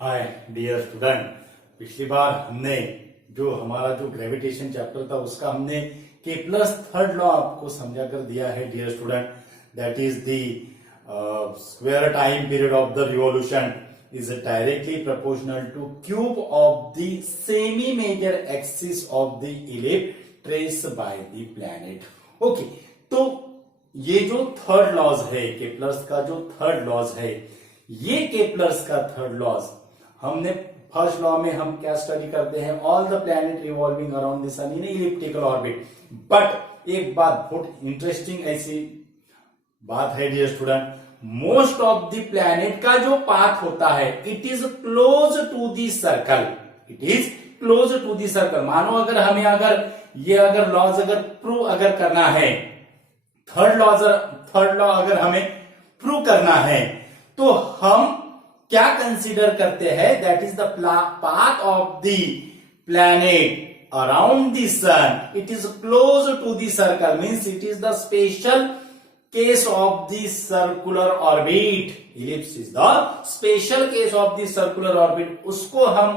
Hi dear student. पिछली बार हमने जो हमारा जो ग्रेविटेशन चैप्टर था उसका हमने केप्लर्स थर्ड लॉ आपको समझा कर दिया है dear student. That is the square time period of the revolution is directly proportional to cube of the semi major axis of the ellipse traced by the planet. Okay, तो ये जो third laws है Kepler's का जो third laws है, ये Kepler's का third laws हमने फर्स्ट लॉ में हम क्या स्टडी करते हैं, all the planet revolving around the sun in elliptical orbit. But एक बात बहुत इंटरेस्टिंग ऐसी बात है dear student, most of the planet का जो पाथ होता है it is close to the circle, it is close to the circle. मानो अगर हमें अगर लॉज अगर प्रूव अगर करना है, थर्ड लॉ अगर हमें प्रूव करना है तो हम क्या कंसीडर करते हैं, that is the path of the planet around the sun, it is close to the circle, means it is the special case of the circular orbit. Ellipse is the special case of the circular orbit. उसको हम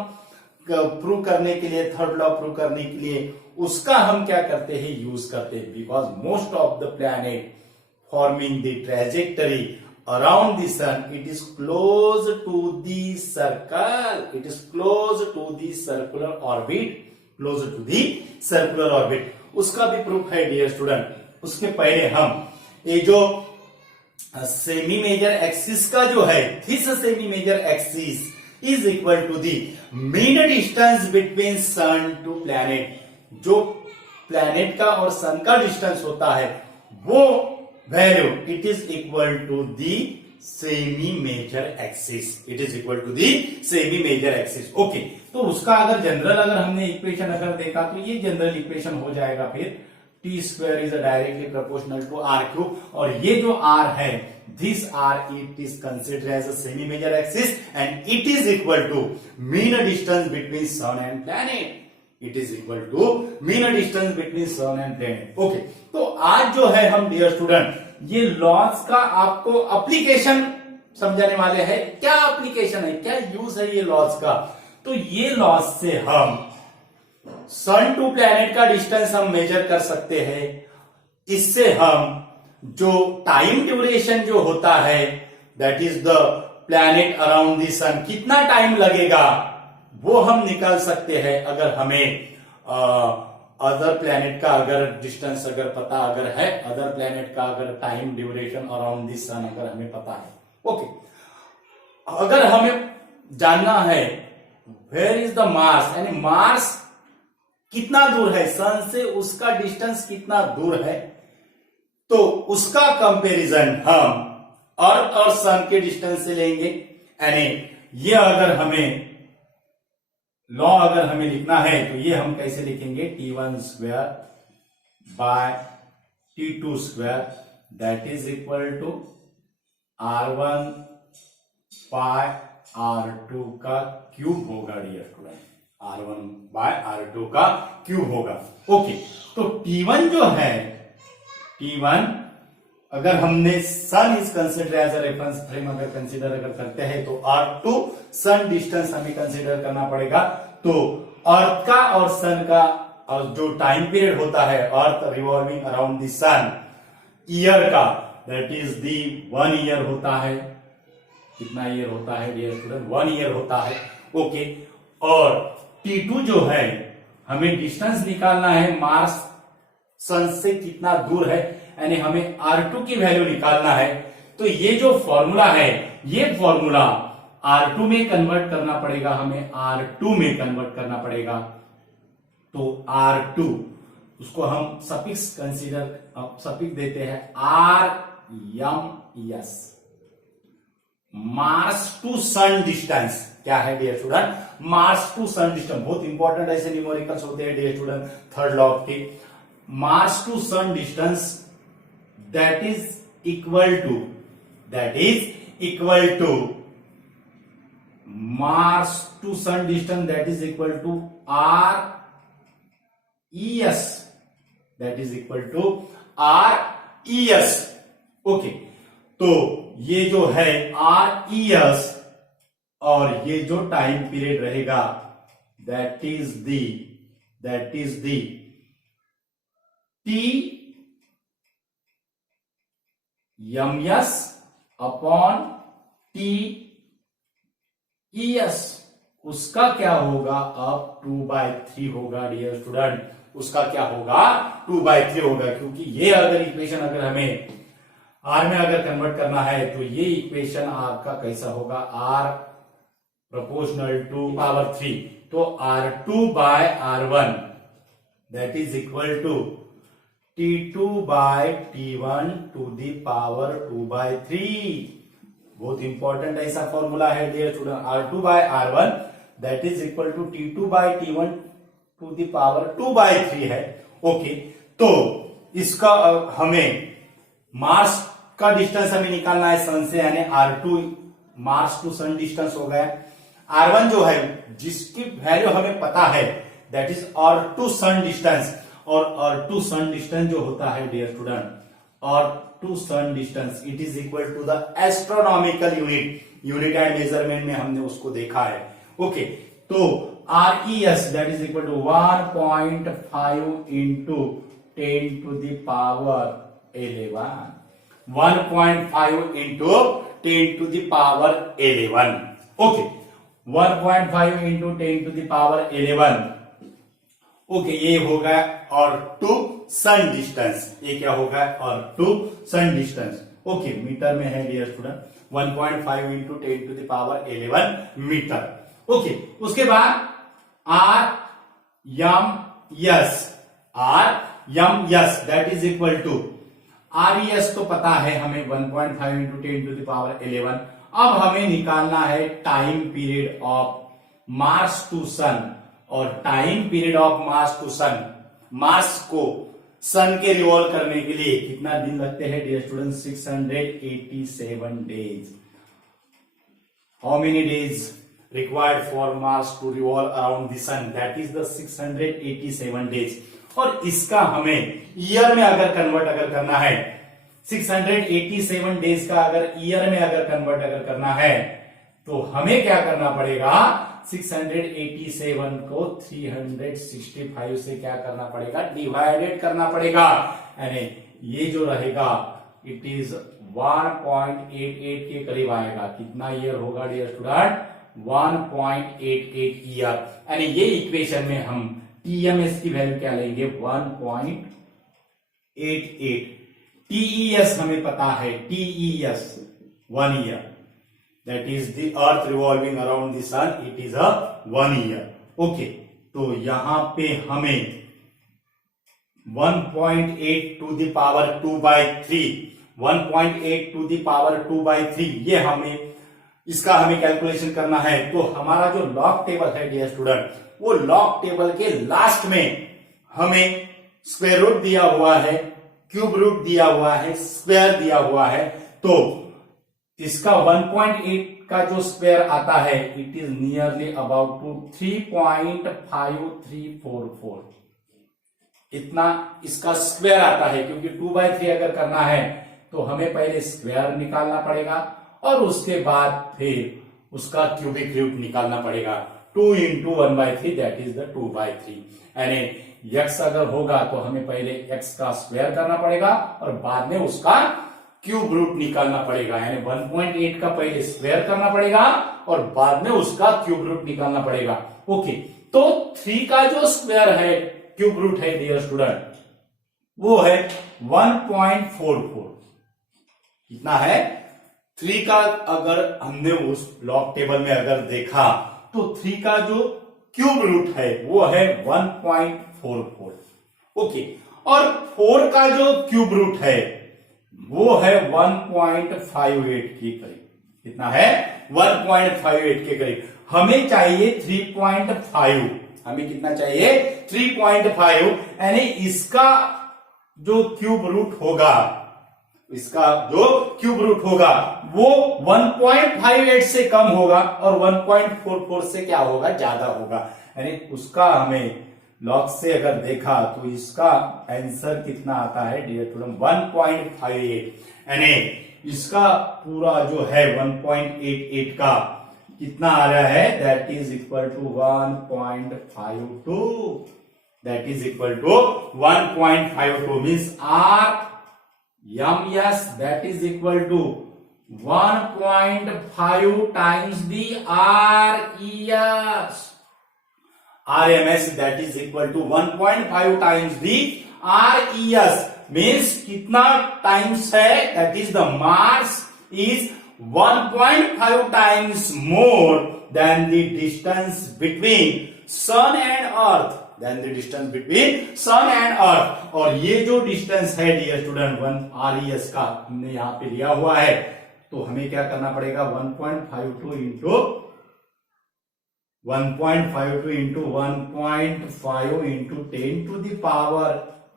prove करने के लिए, third law prove करने के लिए उसका हम क्या करते हैं, यूज करते हैं। Because most of the planet forming the trajectory around the sun, it is close to the circle, it is close to the circular orbit, close to the circular orbit. उसका भी प्रूफ है dear student. उसके पहले हम ये जो semi major axis का जो है, this semi major axis is equal to the mean distance between sun to planet. जो प्लैनेट का और सन का डिस्टेंस होता है वो value it is equal to the semi major axis, it is equal to the semi major axis. Okay, तो उसका अगर हमने इक्वेशन अगर देखा तो ये जनरल इक्वेशन हो जाएगा फिर T square is directly proportional to R cube, और ये जो आर है this R it is considered as a semi major axis and it is equal to mean distance between sun and planet, it is equal to mean distance between sun and planet. Okay, तो आज जो है हम dear student ये laws का आपको application समझाने वाले हैं। क्या एप्लीकेशन है, क्या यूज है ये लॉज का, तो ये लॉज से हम सन टू प्लैनेट का डिस्टेंस हम मेजर कर सकते हैं। इससे हम जो टाइम ड्यूरेशन जो होता है, that is the planet around the sun, कितना टाइम लगेगा वो हम निकाल सकते हैं। अगर हमें अदर प्लैनेट का अगर डिस्टेंस अगर पता अगर है, अदर प्लैनेट का अगर टाइम ड्यूरेशन अराउंड द सन अगर हमें पता है। ओके, अगर हमें जानना है वेयर इज द मार्स, यानी मार्स कितना दूर है सन से, उसका डिस्टेंस कितना दूर है, तो उसका कंपैरिजन हम अर्थ और सन के डिस्टेंस से लेंगे। यानी ये अगर हमें लॉ अगर हमें लिखना है तो ये हम कैसे लिखेंगे, T1 square by T2 square that is equal to R1 by R2 का क्यूब होगा dear student, R1 by R2 का क्यूब होगा। ओके, तो T1 जो है, T1 अगर हमने sun is consider as a reference frame अगर कंसिडर अगर करते हैं तो R2 सन डिस्टेंस हमें कंसिडर करना पड़ेगा। तो अर्थ का और सन का और जो टाइम पीरियड होता है earth revolving around the sun year का, दैट इज दी 1 ईयर होता है। कितना ईयर होता है डियर स्टूडेंट, 1 ईयर होता है। ओके, और T2 जो है हमें डिस्टेंस निकालना है, मार्स सन से कितना दूर है, यानी हमें R2 की वैल्यू निकालना है। तो ये जो फॉर्मूला है, ये फॉर्मूला R2 में कन्वर्ट करना पड़ेगा, हमें R2 में कन्वर्ट करना पड़ेगा। तो R2 उसको हम सफिक्स सफिक्स देते हैं RMS, Mars to sun distance. क्या है dear student, Mars to sun distance. बहुत इंपॉर्टेंट ऐसे न्यूमेरिकल्स होते हैं डियर स्टूडेंट थर्ड लॉ के। Mars to sun distance that is equal to Mars to sun distance that is equal to RES, that is equal to RES। Okay, तो ये जो है RES और ये जो टाइम पीरियड रहेगा that is the T M S upon T E S, उसका क्या होगा, अब 2/3 होगा डियर स्टूडेंट, उसका क्या होगा 2/3 होगा, क्योंकि ये अगर इक्वेशन अगर हमें आर में अगर कन्वर्ट करना है तो ये इक्वेशन आपका कैसा होगा, आर प्रोपोर्शनल टू पावर 3, तो R2/R1 that is equal to T2/T1 to the power 2/3। बहुत इंपॉर्टेंट ऐसा फॉर्मूला है dear student, R2/R1 that is equal to T2/T1 to the power 2/3 है। ओके, तो इसका हमें मार्स का डिस्टेंस हमें निकालना है सन से, यानी R2 Mars to sun distance हो गया। R1 जो है जिसकी वैल्यू हमें पता है that is R2 sun distance, और R2 सन डिस्टेंस जो होता है dear student, R2 sun distance it is equal to the astronomical unit and measurement में हमने उसको देखा है। ओके, तो RES that is equal to 1.5 into 10 to the power 11, 1.5 into 10 to the power 11। Okay, 1.5 into 10 to the power 11। Okay, ये होगा R2 sun distance, ये क्या होगा R2 sun distance. Okay, metre में है dear student, 1.5 into 10 to the power 11 metre. Okay, उसके बाद RMS that is equal to RES तो पता है हमें 1.5 इंटू 10 टू द पावर 11। अब हमें निकालना है time period of Mars to sun, और time period of Mars to sun, Mars को सन के रिवॉल्व करने के लिए कितना दिन लगते हैं dear student, 687 days. How many days required for Mars to revolve around the sun, that is the 687 days। और इसका हमें ईयर में अगर कन्वर्ट अगर करना है, 687 डेज का अगर ईयर में अगर कन्वर्ट अगर करना है तो हमें क्या करना पड़ेगा, 687 को 365 से क्या करना पड़ेगा, डिवाइडेड करना पड़ेगा, यानी ये जो रहेगा इट इज 1.88 के करीब आएगा। कितना ईयर होगा डियर स्टूडेंट, 1.88 ईयर, यानी ये इक्वेशन में हम टीएमएस की वैल्यू क्या लेंगे, 1.88। टीईएस हमें पता है, TES 1 year, that is the earth revolving around the sun, it is a 1 year. Okay, तो यहां पे हमें 1.8 to the power 2/3, 1.8 to the power 2/3 ये हमें इसका हमें कैलकुलेशन करना है। तो हमारा जो लॉग टेबल है डियर स्टूडेंट, वो लॉग टेबल के लास्ट में हमें स्क्वायर रूट दिया हुआ है, क्यूब रूट दिया हुआ है, स्क्वायर दिया हुआ है। तो इसका 1.8 का जो स्क्वायर आता है it is nearly about to 3.5344, इतना इसका स्क्वायर आता है, क्योंकि 2/3 अगर करना है तो हमें पहले स्क्वायर निकालना पड़ेगा और उसके बाद फिर उसका क्यूबिक रूट निकालना पड़ेगा। 2 इंटू 1/3 दैट इज द 2/3, यानी x अगर होगा तो हमें पहले x का स्क्वायर करना पड़ेगा और बाद में उसका क्यूब रूट निकालना पड़ेगा, यानी 1.8 का पहले स्क्वायर करना पड़ेगा और बाद में उसका क्यूब रूट निकालना पड़ेगा। ओके, तो 3 का जो स्क्वायर है क्यूब रूट है डियर स्टूडेंट, वो है 1.44। कितना है, 3 का अगर हमने उस लॉग टेबल में अगर देखा तो 3 का जो क्यूब रूट है वो है 1.44। ओके, और 4 का जो क्यूब रूट है वो है 1.58 के करीब। कितना है, 1.58 के करीब। हमें चाहिए 3.5, हमें कितना चाहिए 3.5, यानी इसका जो क्यूब रूट होगा, इसका जो क्यूब रूट होगा वो 1.58 से कम होगा और 1.44 से क्या होगा, ज्यादा होगा, यानी उसका हमें लॉग से अगर देखा तो इसका आंसर कितना आता है डियर स्टूडेंट, 1.58, यानी इसका पूरा जो है 1.88 का कितना आ रहा है, that is equal to 1.52, that is equal to 1.52 means RMS that is equal to 1.5 times the RES. RMS that is equal to 1.5 times the RES means कितना टाइम्स है, that is the mass is 1.5 times more than the distance between sun and earth, than the distance between sun and earth. और ये जो distance है dear student 1 RES का हमने यहाँ पे लिया हुआ है, तो हमें क्या करना पड़ेगा 1.52 into 1.52 into 1.5 into 10 to the power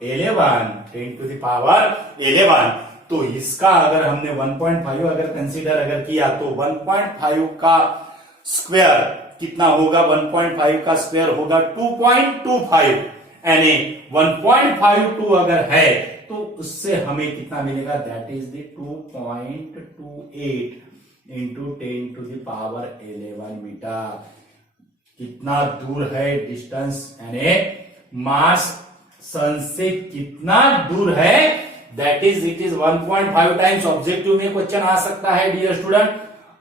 11, 10 to the power 11। तो इसका अगर हमने 1.5 अगर कंसीडर अगर किया तो 1.5 का स्क्वायर कितना होगा, 1.5 का स्क्वायर होगा 2.25 यानी 1.52 अगर है तो उससे हमें कितना मिलेगा, that is the 2.28 into 10 to the power 11 metre. कितना दूर है डिस्टेंस यानी मास सन से कितना दूर है, that is it is 1.5 times. Objective में क्वेश्चन आ सकता है डियर स्टूडेंट,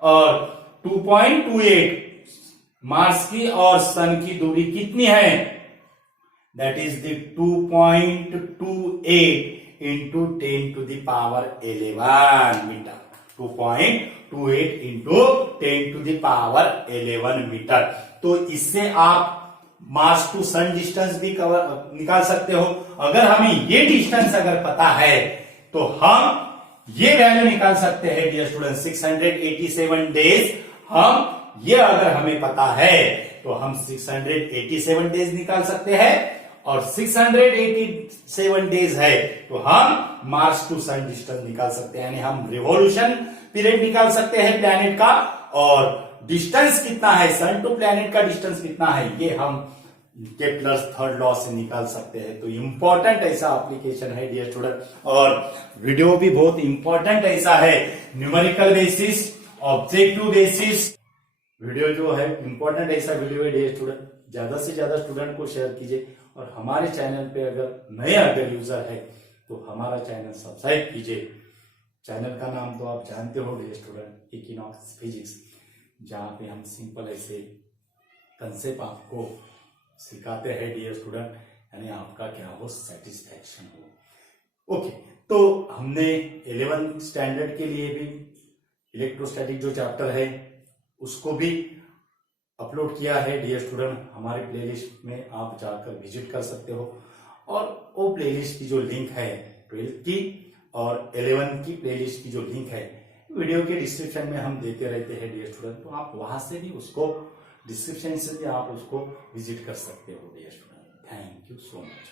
और 2.28 मार्स की और सन की दूरी कितनी है, that is the 2.28 into 10 to the power 11 metre. 2.28 into 10 to the power 11 metre. तो इससे आप मास टू सन डिस्टेंस भी कवर निकाल सकते हो। अगर हमें ये डिस्टेंस अगर पता है तो हम ये वैल्यू निकाल सकते हैं डियर स्टूडेंट 687 डेज। हम ये अगर हमें पता है तो हम 687 डेज निकाल सकते हैं, और 687 डेज है तो हम मार्स टू सन डिस्टेंस निकाल सकते हैं, यानी हम रिवॉल्यूशन पीरियड निकाल सकते हैं प्लैनेट का, और डिस्टेंस कितना है सन टू प्लैनेट का डिस्टेंस कितना है ये हम केप्लर्स थर्ड लॉ से निकाल सकते हैं। तो इंपॉर्टेंट ऐसा एप्लीकेशन है डियर स्टूडेंट, और वीडियो भी बहुत इंपॉर्टेंट ऐसा है, numerical basis, objective basis video जो है इंपॉर्टेंट ऐसा वीडियो है डियर स्टूडेंट। ज्यादा से ज्यादा स्टूडेंट को शेयर कीजिए, और हमारे चैनल पे अगर नए अगर यूजर है तो हमारा चैनल सब्सक्राइब कीजिए। चैनल का नाम तो आप जानते हो डियर स्टूडेंट, इक्विनॉक्स फिजिक्स, जहां पे हम सिंपल ऐसे कंसेप्ट आपको सिखाते हैं डियर स्टूडेंट, यानी आपका क्या हो, सेटिस्फैक्शन हो। ओके, तो हमने 11th स्टैंडर्ड के लिए भी इलेक्ट्रोस्टैटिक जो चैप्टर है उसको भी अपलोड किया है डियर स्टूडेंट। हमारे प्लेलिस्ट में आप जाकर विजिट कर सकते हो, और वो प्लेलिस्ट की जो लिंक है 12th की और 11th की प्लेलिस्ट की जो लिंक है वीडियो के डिस्क्रिप्शन में हम देते रहते हैं डियर स्टूडेंट, तो आप वहां से भी उसको डिस्क्रिप्शन से भी आप उसको विजिट कर सकते हो dear student. Thank you so much.